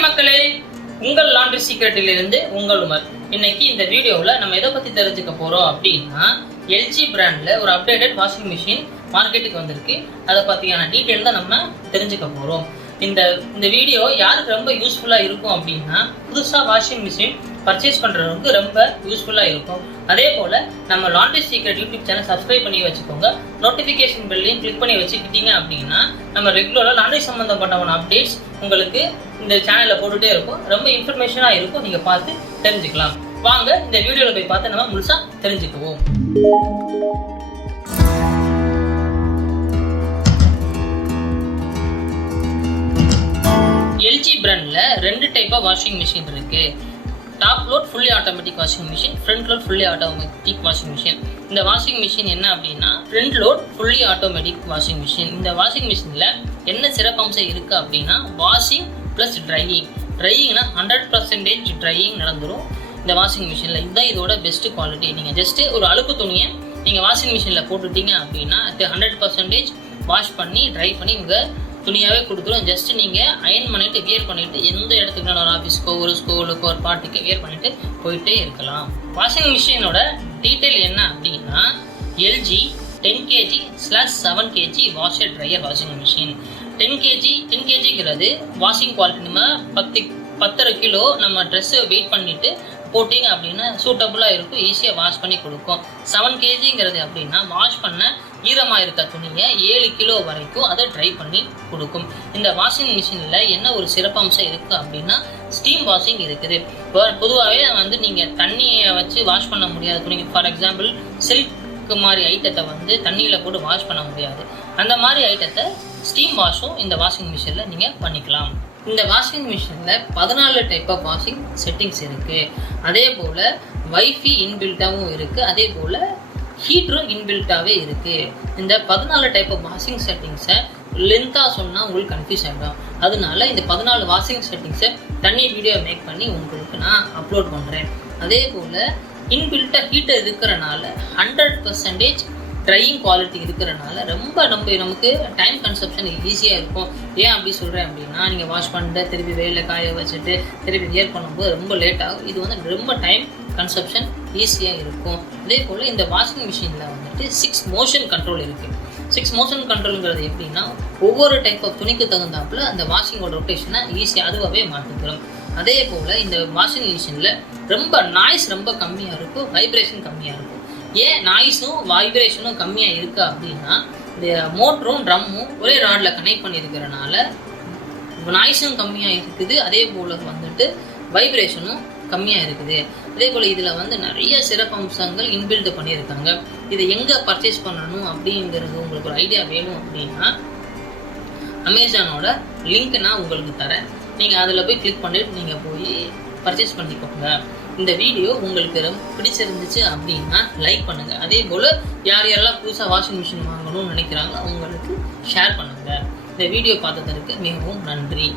Hi மக்களே, உங்கள் laundry சீக்ரெட்டிலிருந்து உங்கள் உமர். இன்னைக்கு இந்த வீடியோவில் நம்ம எதை பற்றி தெரிஞ்சுக்க போகிறோம் அப்படின்னா, எல்ஜி பிராண்டில் ஒரு அப்டேட்டட் வாஷிங் மிஷின் மார்க்கெட்டுக்கு வந்திருக்கு. அதை பற்றியான டீட்டெயில் தான் நம்ம தெரிஞ்சுக்க போகிறோம். இந்த வீடியோ யாருக்கு ரொம்ப யூஸ்ஃபுல்லாக இருக்கும் அப்படின்னா, புதுசாக வாஷிங் மிஷின் பர்ச்சேஸ் பண்ணுறவங்களுக்கு ரொம்ப யூஸ்ஃபுல்லாக இருக்கும். அதே போல் நம்ம laundry secret YouTube channel subscribe பண்ணி வச்சுக்கோங்க. நோட்டிஃபிகேஷன் பெல்லையும் கிளிக் பண்ணி வச்சுக்கிட்டீங்க அப்படின்னா நம்ம ரெகுலராக லாண்ட்ரி சம்மந்தப்பட்டவன அப்டேட்ஸ் உங்களுக்கு இந்த சேனலில் போட்டுகிட்டே இருக்கும். ரொம்ப இன்ஃபர்மேஷனாக இருக்கும், நீங்கள் பார்த்து தெரிஞ்சுக்கலாம். வாங்க இந்த வீடியோவில் போய் பார்த்து நம்ம முழுசாக தெரிஞ்சுக்குவோம். எல்ஜி பிராண்டில் ரெண்டு டைப் ஆஃப் வாஷிங் மிஷின் இருக்குது. Top load fully automatic washing machine, front load fully automatic washing machine. இந்த வாஷிங் மிஷின் என்ன அப்படின்னா, front load fully automatic washing machine. இந்த வாஷிங் மிஷினில் என்ன சிறப்பம்சம் இருக்குது அப்படின்னா, வாஷிங் ப்ளஸ் ட்ரையிங். ட்ரையிங்னா 100% ட்ரையிங் நடந்துடும் இந்த வாஷிங் மிஷினில். இதுதான் இதோட பெஸ்ட்டு குவாலிட்டி. நீங்கள் ஜஸ்ட்டு ஒரு அழுக்கு துணியை நீங்கள் வாஷிங் மிஷினில் போட்டுட்டீங்க அப்படின்னா 100% வாஷ் பண்ணி ட்ரை பண்ணி உங்கள் துணியாகவே கொடுத்துரும். ஜஸ்ட்டு நீங்கள் அயன் பண்ணிவிட்டு வியர் பண்ணிவிட்டு எந்த இடத்துக்கு ஒரு ஆஃபீஸ்க்கோ ஒரு ஸ்கூலுக்கோ ஒரு பார்ட்டிக்கு வியர் பண்ணிவிட்டு போயிட்டே இருக்கலாம். வாஷிங் மிஷினோட டீட்டெயில் என்ன அப்படின்னா, LG 10 kg/7 kg washer dryer washing machine. 10 kgங்கிறது வாஷிங் குவாலிட்டி. நம்ம 10 கிலோ நம்ம ட்ரெஸ்ஸை வெயிட் பண்ணிவிட்டு போட்டிங்க அப்படின்னா சூட்டபுளாக இருக்கும், ஈஸியாக வாஷ் பண்ணி கொடுக்கும். 7 kgங்கிறது அப்படின்னா வாஷ் பண்ண ஈரமாக இருக்க துணியை 7 கிலோ வரைக்கும் அதை ட்ரை பண்ணி கொடுக்கும். இந்த வாஷிங் மிஷினில் என்ன ஒரு சிறப்பம்சம் இருக்குது அப்படின்னா, ஸ்டீம் வாஷிங் இருக்குது. பொதுவாகவே நீங்கள் தண்ணியை வச்சு வாஷ் பண்ண முடியாது துணி. ஃபார் எக்ஸாம்பிள் சில்க் மாதிரி ஐட்டத்தை தண்ணியில் போட்டு வாஷ் பண்ண முடியாது. அந்த மாதிரி ஐட்டத்தை ஸ்டீம் வாஷும் இந்த வாஷிங் மிஷினில் நீங்கள் பண்ணிக்கலாம். இந்த வாஷிங் மிஷினில் 14 டைப் ஆஃப் வாஷிங் செட்டிங்ஸ் இருக்குது. அதே போல் வைஃபை இன்பில்ட்டாகவும் இருக்குது. அதே போல் ஹீட்டரும் இன்பில்ட்டாகவே இருக்குது. இந்த 14 டைப் ஆஃப் வாஷிங் செட்டிங்ஸை லென்த்தாக சொன்னால் உங்களுக்கு கன்ஃபியூஸ் ஆகிடும். அதனால இந்த 14 வாஷிங் செட்டிங்ஸை தனி வீடியோ மேக் பண்ணி உங்களுக்கு நான் அப்லோட் பண்ணுறேன். அதே போல் இன்பில்ட்டாக ஹீட்டர் இருக்கிறனால 100% ட்ரையிங் குவாலிட்டி இருக்கிறனால ரொம்ப நமக்கு டைம் கன்சப்ஷன் ஈஸியாக இருக்கும். ஏன் அப்படி சொல்கிறேன் அப்படின்னா, நீங்கள் வாஷ் பண்ணிட்டு திருப்பி வெயிலில் காய வச்சுட்டு திருப்பி வியர் பண்ணும்போது ரொம்ப லேட் ஆகும். இது ரொம்ப டைம் கன்சப்ஷன் ஈஸியாக இருக்கும். அதே போல் இந்த வாஷிங் மிஷினில் 6 மோஷன் கண்ட்ரோல் இருக்குது. 6 மோஷன் கண்ட்ரோலுங்கிறது எப்படின்னா, ஒவ்வொரு டைப் ஆஃப் துணிக்கு தகுந்தாப்புல அந்த வாஷிங்கோட ரொட்டேஷனை ஈஸியாக அதுவாகவே மாற்றிக்கிறோம். அதே போல் இந்த வாஷிங் மிஷினில் ரொம்ப நாய்ஸ் ரொம்ப கம்மியாக இருக்கும், வைப்ரேஷன் கம்மியாக இருக்கும். ஏன் நாய்ஸும் வைப்ரேஷனும் கம்மியாக இருக்குது அப்படின்னா, இந்த மோட்டரும் ட்ரம்மும் ஒரே ராடில் கனெக்ட் பண்ணியிருக்கிறனால நாய்ஸும் கம்மியாக இருக்குது. அதே போல் வைப்ரேஷனும் கம்மியாக இருக்குது. அதே போல் இதில் நிறைய சிறப்பம்சங்கள் இன்பில்ட் பண்ணியிருக்காங்க. இதை எங்கே பர்ச்சேஸ் பண்ணணும் அப்படிங்கிறது உங்களுக்கு ஒரு ஐடியா வேணும் அப்படின்னா, அமேசானோட லிங்க் நான் உங்களுக்கு தரேன். நீங்கள் அதில் போய் கிளிக் பண்ணிவிட்டு நீங்கள் போய் பர்ச்சேஸ் பண்ணிக்கோங்க. இந்த வீடியோ உங்களுக்கு ரொம்ப பிடிச்சிருந்துச்சு அப்படின்னா லைக் பண்ணுங்கள். அதே போல் யாரெல்லாம் புதுசாக வாஷிங் மிஷின் வாங்கணும்னு நினைக்கிறாங்களோ அவங்களுக்கு ஷேர் பண்ணுங்கள். இந்த வீடியோ பார்த்ததற்கு மிகவும் நன்றி.